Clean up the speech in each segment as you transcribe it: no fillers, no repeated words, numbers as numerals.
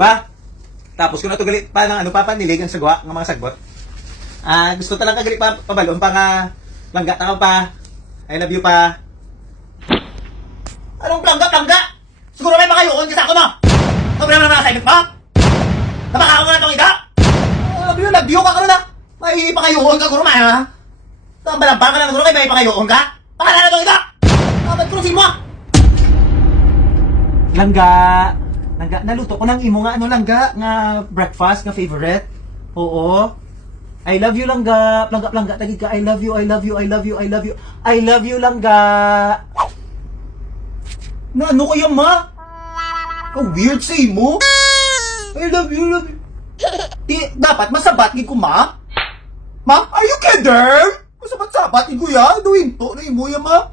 Pa, tapos ko na ito galit pa ng ano pa, paniligan sa gawa ng mga sagbot. Gusto talaga galit pa, pabalon pa nga, langga na pa. I love you pa. Anong langga? Siguro may makayukon ka sa ako, no? Sobrang naman nasa ibig pa? Napakaw mo na itong ida? Love you ka na. May pakayukon ka, guro ma, ha? Tambalampang ka na, guro, may pakayukon ka? Pakala na itong ida! Ba't krusin mo? Langga, naluto ko ng imo nga, langga, nga breakfast, nga favorite. Oo. I love you, langga. Langga, tagig ka. I love you, langga. Na ano ko yan, ma? Weird sa imo. I love you. Dapat masabat ko, ma? Ma, are you kidding? Masabat ko ya? Doing to na imo yan, ma?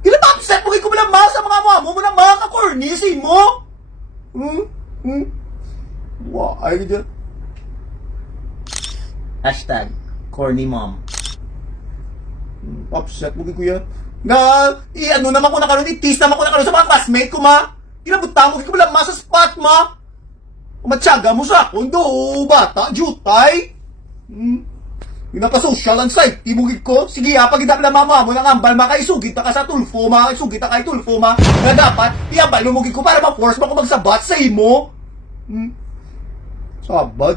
Kila pa upset mo ko lang, ma, sa mga mamo mo na mga ka-corny sa imo? Why dyan? Hashtag corny mom. Upset mo ko yan. Ano naman ko na karon, itis naman ko na karon sa mga classmate ko, ma. Kinabutang ko lang, ma, sa spot, ma. Matyaga mo sa akong do, bata, jutay. Pinaka-social ang site, ibugid ko. Sige, pag-idap na mama mo ng ambal, makaisugit na ka sa tulfo, makaisugit na ka tulfo, ma. Na dapat, iambal lumugid ko para ma-force mo ko magsabat sa imo. Sabad.